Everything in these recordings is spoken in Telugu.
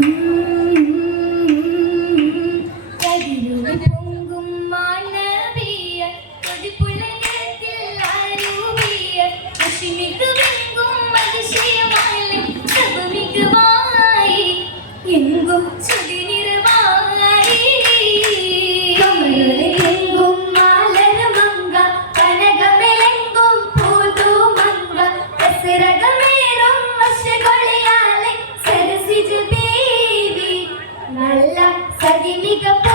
Mm. కదిలిక పూ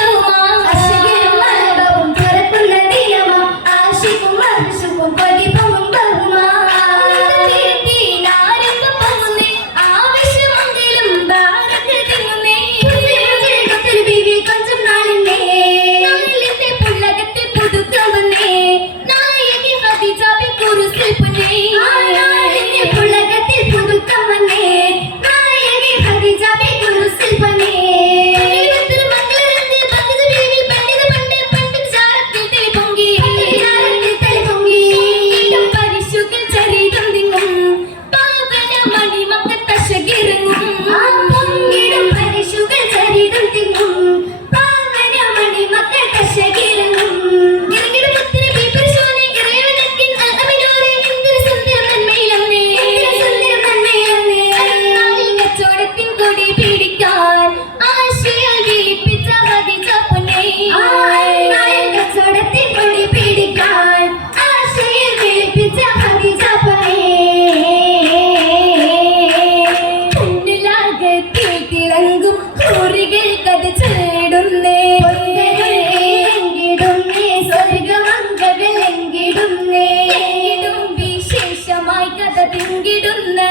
പിങ്കിടുന്ന